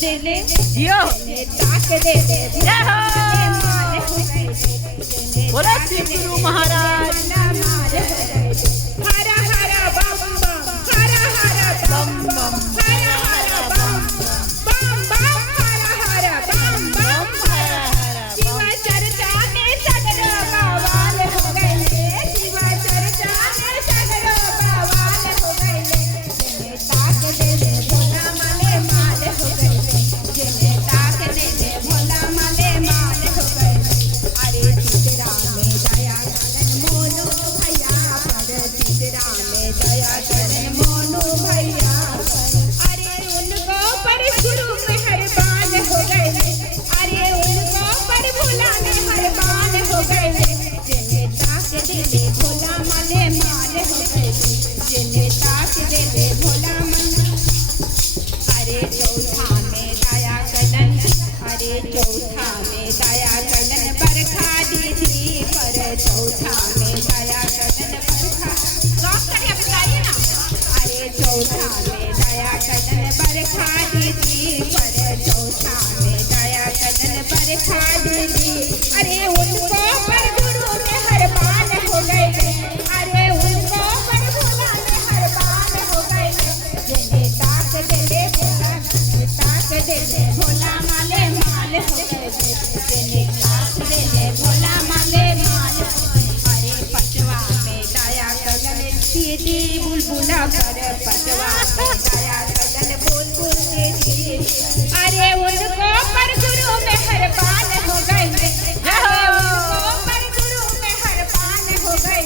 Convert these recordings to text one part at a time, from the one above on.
दे ले जियो ताक दे ले जय हो बोलो शिव गुरु महाराज हरा हरा बम बम हरा हरा बम बम हरा हरा बम बम बम हरा हरा बम बम शिवा चर्चा में सगरो बवाल हो गए शिवा चर्चा में सगरो बवाल हो गए ताक दे ले भोला माले माल हो गए जिन्हें ताक दे ले भोला माले माल हो गए अरे सीताराम में दया करन मोनू भैया पर सीताराम में दया करन मोनू भैया अरे उनको पर गुरु मेहरबान हो गए अरे उनको पर भोला मेहरबान हो गए जिन्हें ताक दे ले भोला माले माल हो गए जिन्हें ताक दे ले भोला माले अरे चौथा में दया करन अरे चौथा में दया करन बरखा दीदी पर चौथा में दया करन बरखा गौर करके बताइए ना अरे चौथा में दया करन बरखा दीदी पर चौथा में दया करन बरखा दीदी अरे उनको पर गुरु मेहरबान हो गए अरे उनको पर भोला मेहरबान हो गए जिन्हें ताक दे ले भोला ताक दे ले भोला माले माल हो गए जिन्हें ताक दे ले भोला माले माल अरे पटवा में दया करन दीदी बुलबुला पर पटवा में दया करन बुलबुल दीदी अरे उनको पर गुरु मेहरबान हो गए अरे उनको पर गुरु मेहरबान हो गए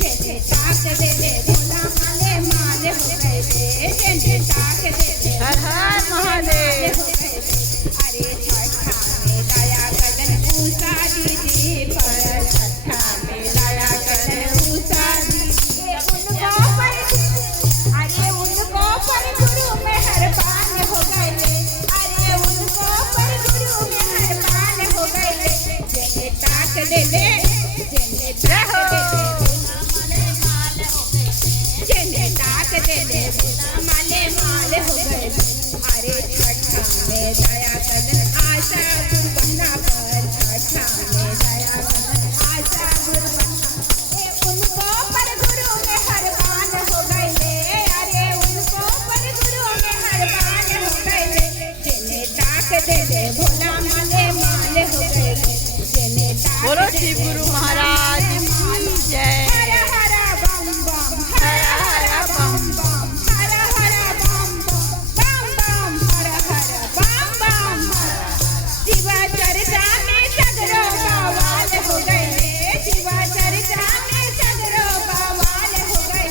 जिन्हें ताक दे ले भोला माले माल हो गए जिन्हें ताक दे ले हर हर महादेव अरे छठा में दया करन उषा दीदी पर छठा में दया करन उषा दीदी उनको पर अरे उनको पर गुरु मेहरबान हो गए अरे उनको पर गुरु मेहरबान हो गए जिन्हें ताक दे ले जिन्हें ताक दे ले जिन्हें ताक दे ले माले माल हो गए अरे छठा में दया करन आशा गुरबन्ना पर छठा में दया करन आशा गुरबन्ना उनको पर गुरु मेहरबान हो गए अरे उनको पर गुरु मेहरबान हो गए जिन्हें ताक दे ले भोला माले माल हो गए जिन्हें ताक बोलो दे शिव ले गुरु महाराज की जय हरा हरा बम बम हरा हरा बम बम हरा हरा बम बम बम हरा हरा बम बम शिवा चर्चा में सगरो बवाल हो गए शिवा चर्चा में सगरो बवाल हो गए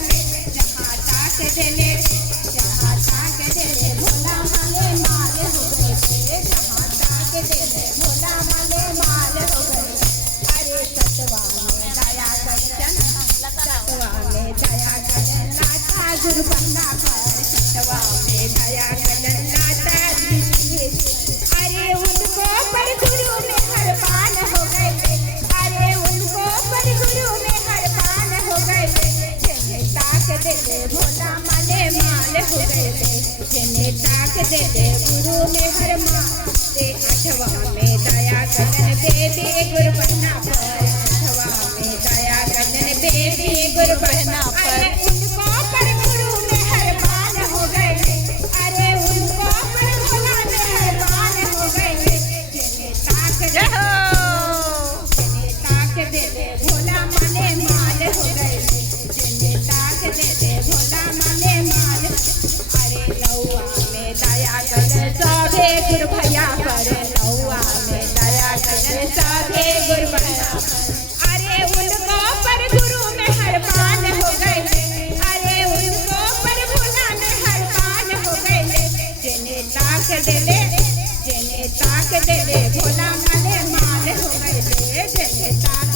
जहाँ ताक दे ले भोला माले माल हो गए जहाँ ताक दे ले भोला माले माल हो गए अरे सतवा में दया करन सतवा में दया करन लाता गुरबन्ना पर सतवा में दया करन लाता दीदी अरे उनको पर गुरु मेहरबान हो गए अरे उनको पर गुरु मेहरबान हो गए जिन्हें ताक दे ले भोला माले माल हो गए जिन्हें ताक दे ले गुरु मेहरबान से अठवा में दया करन बेबी गुरबन्ना पर अठवा में दया करन बेबी गुरबन्ना पर उनको पर गुरु मेहरबान हो गए अरे उनको पर भोला मेहरबान हो गए जिन्हें ताक दे जय हो जिन्हें ताक दे ले भोला माले माल हो गए जिन्हें ताक दे ले भोला माले माल अरे नौआ में दया करन सभे गुरु भैया पर नौआ में दया करन सभे गुरु भैया अरे उनको पर गुरु मेहरबान हो गए अरे उनको पर भोला मेहरबान हो गए जिन्हें ताक दे ले भोला माले माल हो गए जिन्हें ताक